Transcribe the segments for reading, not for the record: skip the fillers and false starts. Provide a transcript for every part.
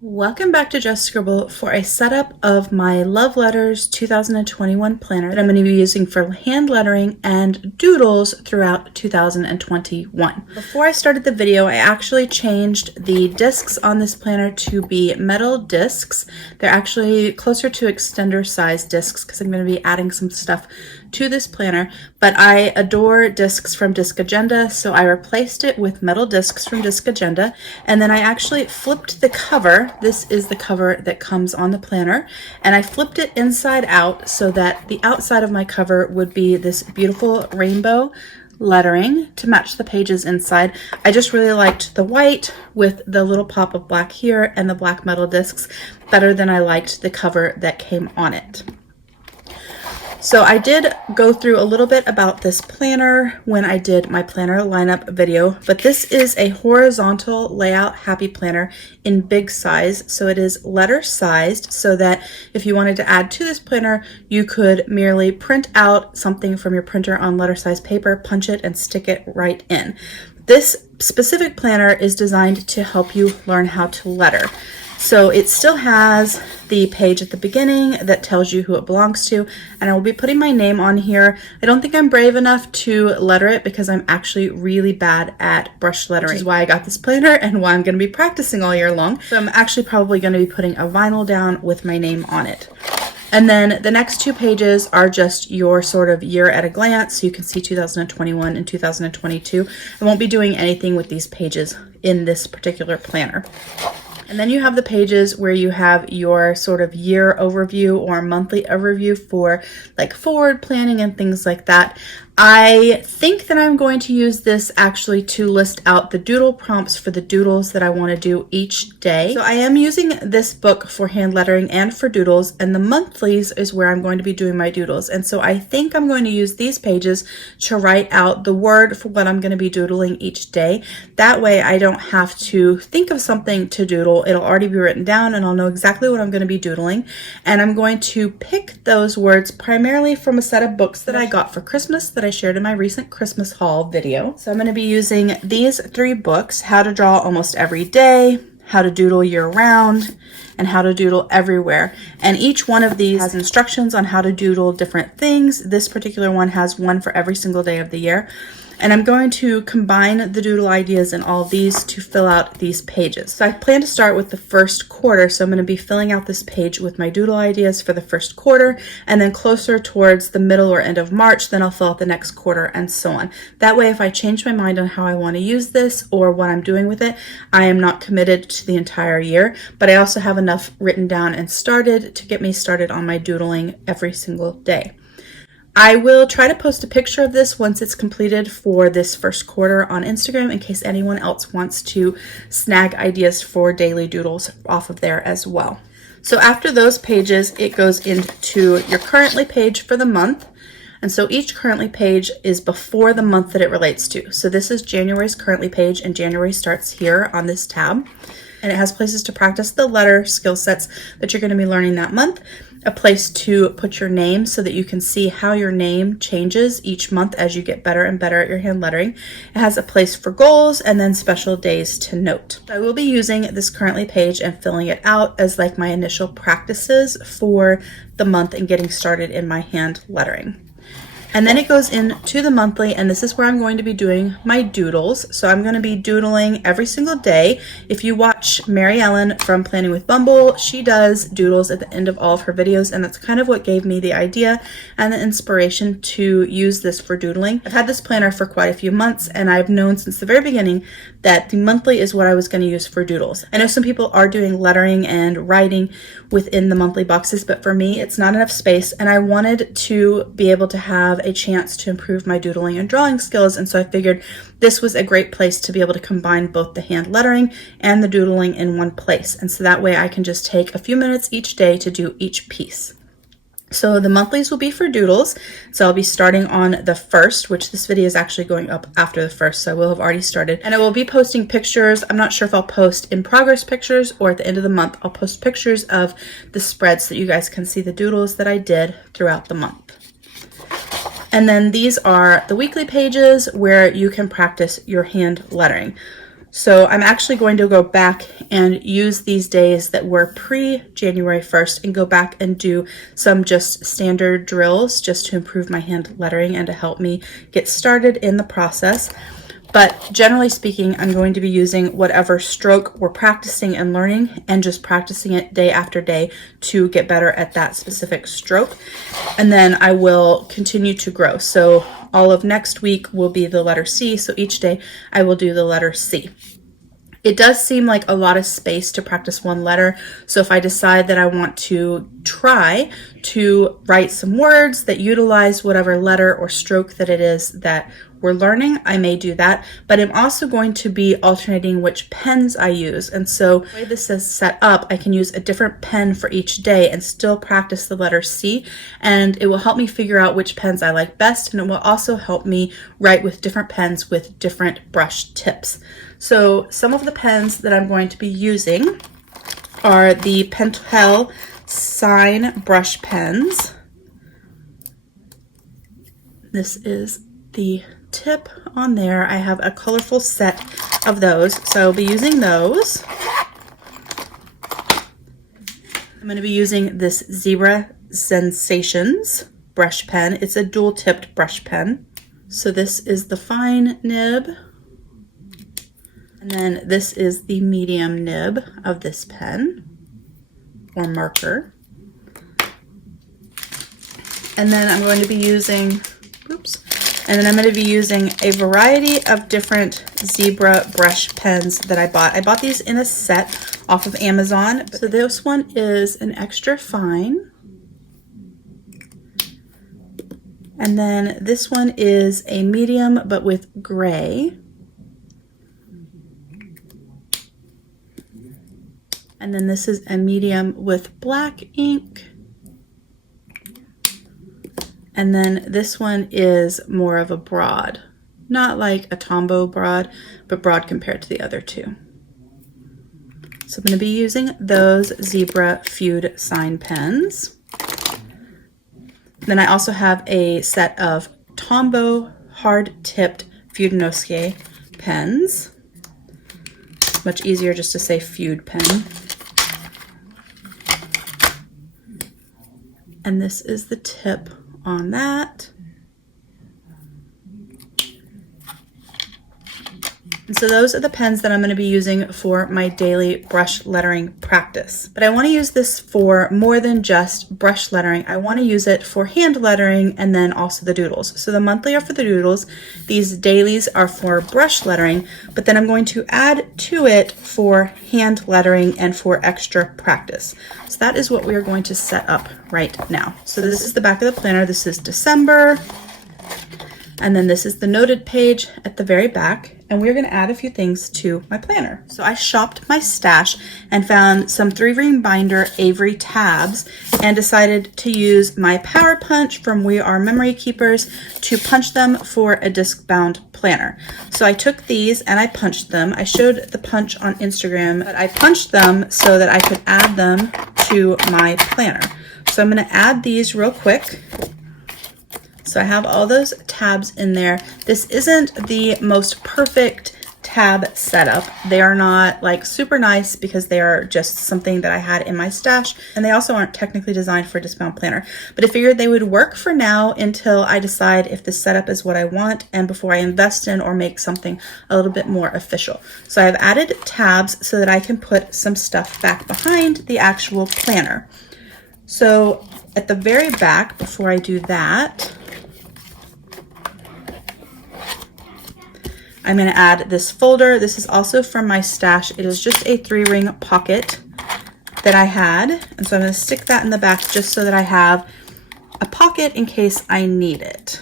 Welcome back to Just Scribble for a setup of my Love Letters 2021 planner that I'm going to be using for hand lettering and doodles throughout 2021. Before I started the video, I actually changed the discs on this planner to be metal discs. They're actually closer to extender size discs because I'm going to be adding some stuff to this planner, but I adore discs from Disc Agenda, so I replaced it with metal discs from Disc Agenda, and then I actually flipped the cover. This is the cover that comes on the planner, and I flipped it inside out so that the outside of my cover would be this beautiful rainbow lettering to match the pages inside. I just really liked the white with the little pop of black here and the black metal discs better than I liked the cover that came on it. So I did go through a little bit about this planner when I did my planner lineup video, but this is a horizontal layout happy planner in big size. So it is letter sized so that if you wanted to add to this planner, you could merely print out something from your printer on letter size paper, punch it and stick it right in. This specific planner is designed to help you learn how to letter. So it still has the page at the beginning that tells you who it belongs to, and I will be putting my name on here. I don't think I'm brave enough to letter it because I'm actually really bad at brush lettering, which is why I got this planner and why I'm going to be practicing all year long. So I'm actually probably going to be putting a vinyl down with my name on it. And then the next two pages are just your sort of year at a glance, so you can see 2021 and 2022. I won't be doing anything with these pages in this particular planner. And then you have the pages where you have your sort of year overview or monthly overview for like forward planning and things like that. I think that I'm going to use this actually to list out the doodle prompts for the doodles that I want to do each day. So I am using this book for hand lettering and for doodles, and the monthlies is where I'm going to be doing my doodles. And so I think I'm going to use these pages to write out the word for what I'm going to be doodling each day. That way I don't have to think of something to doodle. It'll already be written down and I'll know exactly what I'm going to be doodling. And I'm going to pick those words primarily from a set of books that I got for Christmas that I shared in my recent Christmas haul video. So I'm going to be using these three books: How to Draw Almost Every Day, How to Doodle Year Round, and How to Doodle Everywhere. And each one of these has instructions on how to doodle different things. This particular one has one for every single day of the year. And I'm going to combine the doodle ideas in all of these to fill out these pages. So I plan to start with the first quarter, so I'm going to be filling out this page with my doodle ideas for the first quarter, and then closer towards the middle or end of March, then I'll fill out the next quarter and so on. That way, if I change my mind on how I want to use this or what I'm doing with it, I am not committed to the entire year, but I also have enough written down and started to get me started on my doodling every single day. I will try to post a picture of this once it's completed for this first quarter on Instagram in case anyone else wants to snag ideas for daily doodles off of there as well. So after those pages, it goes into your currently page for the month. And so each currently page is before the month that it relates to. So this is January's currently page, and January starts here on this tab. And it has places to practice the letter skill sets that you're going to be learning that month, a place to put your name so that you can see how your name changes each month as you get better and better at your hand lettering. It has a place for goals and then special days to note. I will be using this currently page and filling it out as like my initial practices for the month and getting started in my hand lettering. And then it goes into the monthly, and this is where I'm going to be doing my doodles. So I'm going to be doodling every single day. If you watch Mary Ellen from Planning with Bumble, she does doodles at the end of all of her videos, and that's kind of what gave me the idea and the inspiration to use this for doodling. I've had this planner for quite a few months, and I've known since the very beginning that the monthly is what I was going to use for doodles. I know some people are doing lettering and writing within the monthly boxes, but for me, it's not enough space, and I wanted to be able to have a chance to improve my doodling and drawing skills, and so I figured this was a great place to be able to combine both the hand lettering and the doodling in one place, and so that way I can just take a few minutes each day to do each piece. So the monthlies will be for doodles, so I'll be starting on the 1st, which this video is actually going up after the 1st, so I will have already started. And I will be posting pictures. I'm not sure if I'll post in progress pictures or at the end of the month. I'll post pictures of the spreads so that you guys can see the doodles that I did throughout the month. And then these are the weekly pages where you can practice your hand lettering. So I'm actually going to go back and use these days that were pre-January 1st and go back and do some just standard drills just to improve my hand lettering and to help me get started in the process. But generally speaking, I'm going to be using whatever stroke we're practicing and learning and just practicing it day after day to get better at that specific stroke. And then I will continue to grow. So all of next week will be the letter C. So each day I will do the letter C. It does seem like a lot of space to practice one letter. So if I decide that I want to try to write some words that utilize whatever letter or stroke that it is that we're learning, I may do that. But I'm also going to be alternating which pens I use. And so the way this is set up, I can use a different pen for each day and still practice the letter C. And it will help me figure out which pens I like best. And it will also help me write with different pens with different brush tips. So some of the pens that I'm going to be using are the Pentel Sign brush pens. This is the tip on there. I have a colorful set of those, so I'll be using those. I'm going to be using this Zebra Sensations brush pen. It's a dual tipped brush pen. So this is the fine nib. And then this is the medium nib of this pen or marker. And then I'm going to be using, a variety of different Zebra brush pens that I bought. I bought these in a set off of Amazon. So this one is an extra fine. And then this one is a medium but with gray. And then this is a medium with black ink. And then this one is more of a broad, not like a Tombow broad, but broad compared to the other two. So I'm going to be using those Zebra Feud Sign pens. Then I also have a set of Tombow hard-tipped Feudnoskie pens. Much easier just to say Feud pen. And this is the tip on that. And so those are the pens that I'm going to be using for my daily brush lettering practice. But I want to use this for more than just brush lettering. I want to use it for hand lettering and then also the doodles. So the monthly are for the doodles. These dailies are for brush lettering, but then I'm going to add to it for hand lettering and for extra practice. So that is what we are going to set up right now. So this is the back of the planner. This is December. And then this is the noted page at the very back. And we're going to add a few things to my planner. So I shopped my stash and found some 3-ring binder Avery tabs and decided to use my Power Punch from We Are Memory Keepers to punch them for a disc-bound planner. So I took these and I punched them. I showed the punch on Instagram, but I punched them so that I could add them to my planner. So I'm going to add these real quick. So I have all those tabs in there. This isn't the most perfect tab setup. They are not like super nice because they are just something that I had in my stash, and they also aren't technically designed for a disc-bound planner. But I figured they would work for now until I decide if this setup is what I want and before I invest in or make something a little bit more official. So I've added tabs so that I can put some stuff back behind the actual planner. So at the very back, before I do that, I'm going to add this folder. This is also from my stash. It is just a 3-ring pocket that I had. And so I'm going to stick that in the back just so that I have a pocket in case I need it.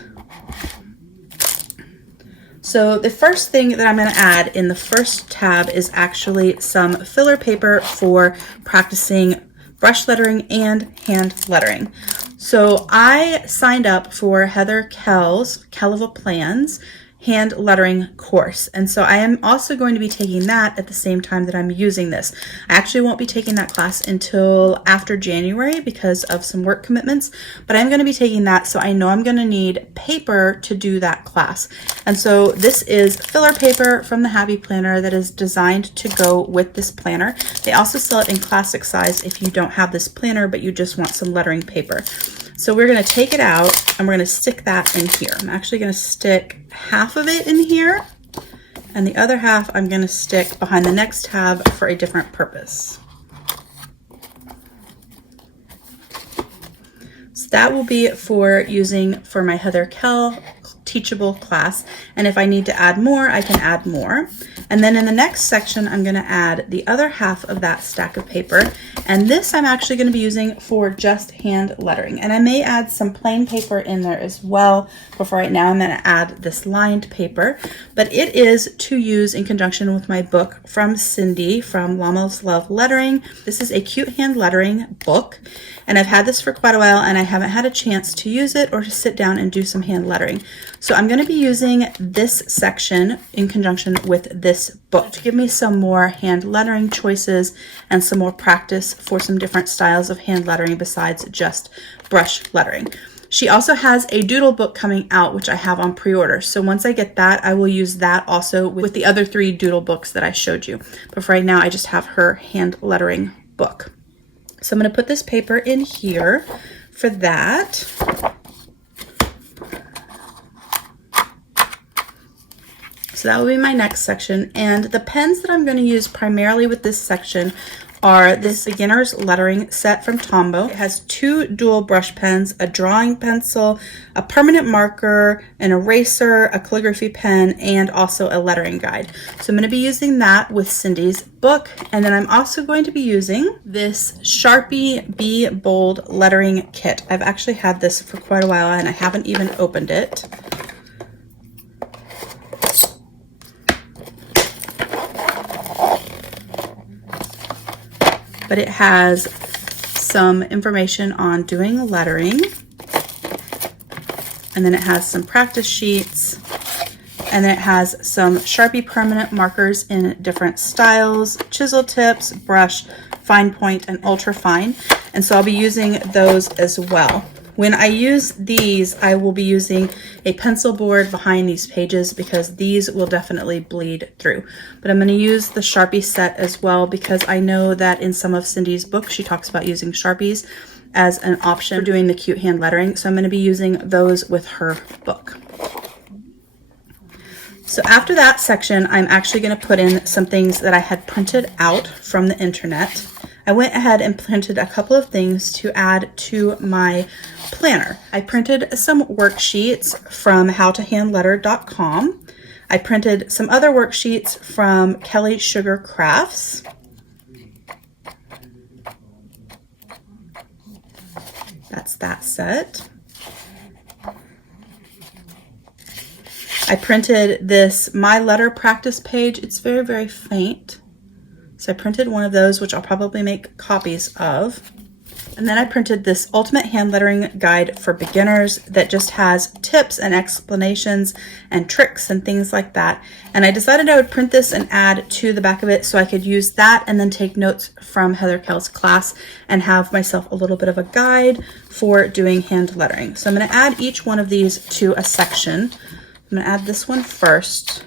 So the first thing that I'm going to add in the first tab is actually some filler paper for practicing brush lettering and hand lettering. So I signed up for Heather Kell's Kelliva Plans. hand lettering course. And so I am also going to be taking that at the same time that I'm using this. I actually won't be taking that class until after January because of some work commitments, but I'm going to be taking that, so I know I'm going to need paper to do that class. And so this is filler paper from the Happy Planner that is designed to go with this planner. They also sell it in classic size if you don't have this planner but you just want some lettering paper. So we're going to take it out and we're going to stick that in here. I'm actually going to stick half of it in here, and the other half I'm going to stick behind the next tab for a different purpose. So that will be for using for my Heather Kell teachable class, and if I need to add more, I can add more. And then in the next section, I'm going to add the other half of that stack of paper, and this I'm actually going to be using for just hand lettering, and I may add some plain paper in there as well, but for right now I'm going to add this lined paper. But it is to use in conjunction with my book from Cindy from Llamas Love Lettering. This is a cute hand lettering book, and I've had this for quite a while and I haven't had a chance to use it or to sit down and do some hand lettering. So I'm going to be using this section in conjunction with this book to give me some more hand lettering choices and some more practice for some different styles of hand lettering besides just brush lettering. She also has a doodle book coming out, which I have on pre-order. So once I get that, I will use that also with the other 3 doodle books that I showed you. But for right now, I just have her hand lettering book. So I'm going to put this paper in here for that. So that will be my next section, and the pens that I'm going to use primarily with this section are this beginner's lettering set from Tombow. It has 2 dual brush pens, a drawing pencil, a permanent marker, an eraser, a calligraphy pen, and also a lettering guide. So I'm going to be using that with Cindy's book, and then I'm also going to be using this Sharpie Be Bold lettering kit. I've actually had this for quite a while and I haven't even opened it. But it has some information on doing lettering, and then it has some practice sheets, and then it has some Sharpie permanent markers in different styles, chisel tips, brush, fine point, and ultra fine. And so I'll be using those as well. When I use these, I will be using a pencil board behind these pages because these will definitely bleed through. But I'm going to use the Sharpie set as well because I know that in some of Cindy's books, she talks about using Sharpies as an option for doing the cute hand lettering. So I'm going to be using those with her book. So after that section, I'm actually going to put in some things that I had printed out from the internet. I went ahead and printed a couple of things to add to my planner. I printed some worksheets from howtohandletter.com. I printed some other worksheets from Kelly Sugar Crafts. That's that set. I printed this My Letter practice page. It's very, very faint. So I printed one of those, which I'll probably make copies of. And then I printed this Ultimate Hand Lettering Guide for Beginners that just has tips and explanations and tricks and things like that. And I decided I would print this and add to the back of it so I could use that and then take notes from Heather Kell's class and have myself a little bit of a guide for doing hand lettering. So I'm going to add each one of these to a section. I'm going to add this one first.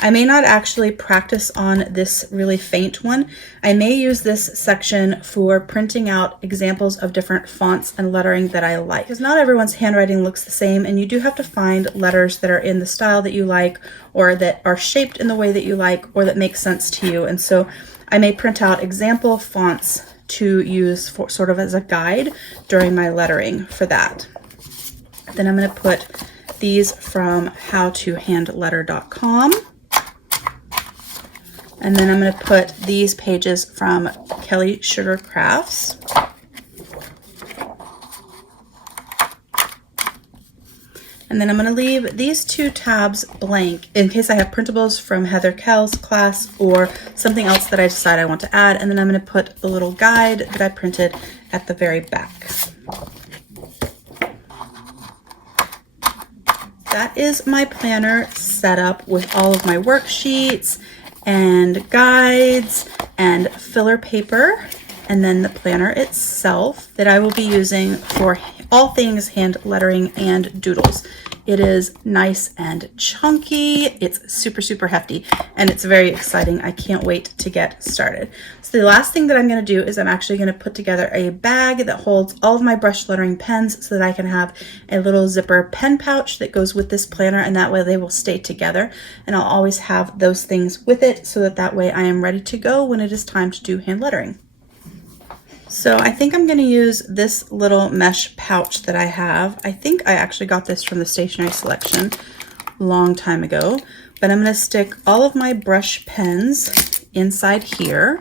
I may not actually practice on this really faint one. I may use this section for printing out examples of different fonts and lettering that I like. Because not everyone's handwriting looks the same, and you do have to find letters that are in the style that you like, or that are shaped in the way that you like, or that make sense to you. And so I may print out example fonts to use for sort of as a guide during my lettering for that. Then I'm going to put these from howtohandletter.com. And then I'm going to put these pages from Kelly Sugar Crafts. And then I'm going to leave these 2 tabs blank in case I have printables from Heather Kell's class or something else that I decide I want to add. And then I'm going to put a little guide that I printed at the very back. That is my planner set up with all of my worksheets and guides and filler paper, and then the planner itself that I will be using for all things hand lettering and doodles. It is nice and chunky. It's super, super hefty, and it's very exciting. I can't wait to get started. So the last thing that I'm going to do is I'm actually going to put together a bag that holds all of my brush lettering pens so that I can have a little zipper pen pouch that goes with this planner, and that way they will stay together, and I'll always have those things with it so that way I am ready to go when it is time to do hand lettering. So I think I'm going to use this little mesh pouch that I have. I think I actually got this from the stationery selection a long time ago, but I'm going to stick all of my brush pens inside here.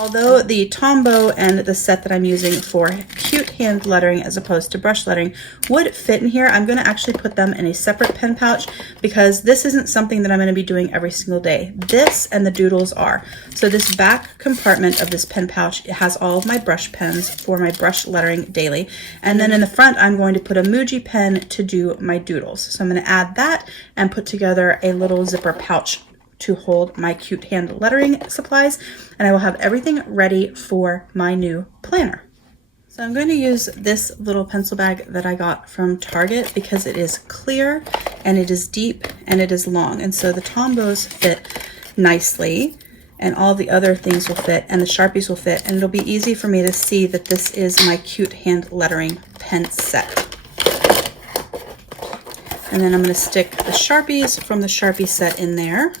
Although the Tombow and the set that I'm using for cute hand lettering as opposed to brush lettering would fit in here, I'm going to actually put them in a separate pen pouch because this isn't something that I'm going to be doing every single day. This and the doodles are. So this back compartment of this pen pouch has all of my brush pens for my brush lettering daily. And then in the front, I'm going to put a Muji pen to do my doodles. So I'm going to add that and put together a little zipper pouch to hold my cute hand lettering supplies, and I will have everything ready for my new planner. So I'm going to use this little pencil bag that I got from Target because it is clear and it is deep and it is long, and so the Tombows fit nicely and all the other things will fit and the Sharpies will fit, and it'll be easy for me to see that this is my cute hand lettering pen set. And then I'm going to stick the Sharpies from the Sharpie set in there.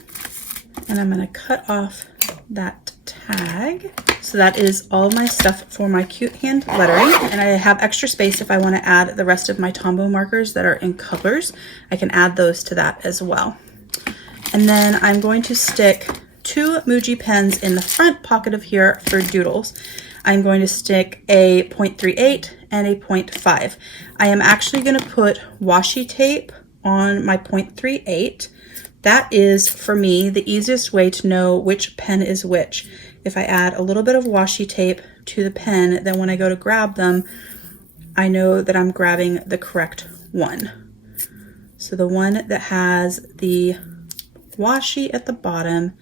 And I'm going to cut off that tag. So that is all my stuff for my cute hand lettering. And I have extra space if I want to add the rest of my Tombow markers that are in colors. I can add those to that as well. And then I'm going to stick 2 Muji pens in the front pocket of here for doodles. I'm going to stick a 0.38 and a 0.5. I am actually going to put washi tape on my 0.38. That is, for me, the easiest way to know which pen is which. If I add a little bit of washi tape to the pen, then when I go to grab them, I know that I'm grabbing the correct one. So the one that has the washi at the bottom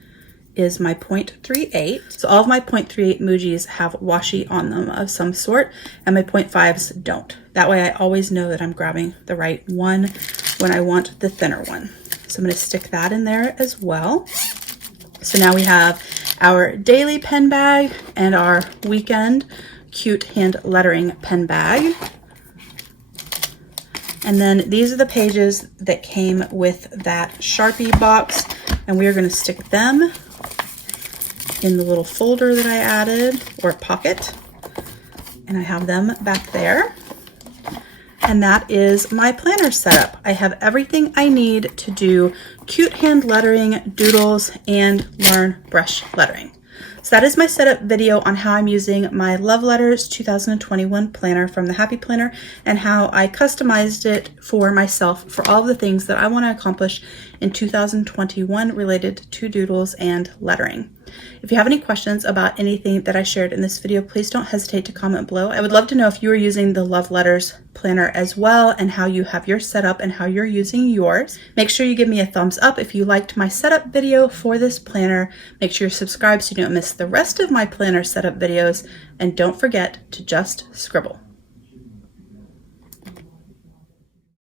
is my 0.38. So all of my 0.38 Mujis have washi on them of some sort, and my 0.5s don't. That way I always know that I'm grabbing the right one when I want the thinner one. So I'm going to stick that in there as well. So now we have our daily pen bag and our weekend cute hand lettering pen bag. And then these are the pages that came with that Sharpie box, and we are going to stick them in the little folder that I added, or pocket. And I have them back there. And that is my planner setup. I have everything I need to do cute hand lettering, doodles, and learn brush lettering. So that is my setup video on how I'm using my Love Letters 2021 planner from the Happy Planner and how I customized it for myself for all of the things that I want to accomplish in 2021 related to doodles and lettering. If you have any questions about anything that I shared in this video, please don't hesitate to comment below. I would love to know if you are using the Love Letters planner as well and how you have your setup and how you're using yours. Make sure you give me a thumbs up if you liked my setup video for this planner. Make sure you're subscribed so you don't miss the rest of my planner setup videos, and don't forget to just scribble.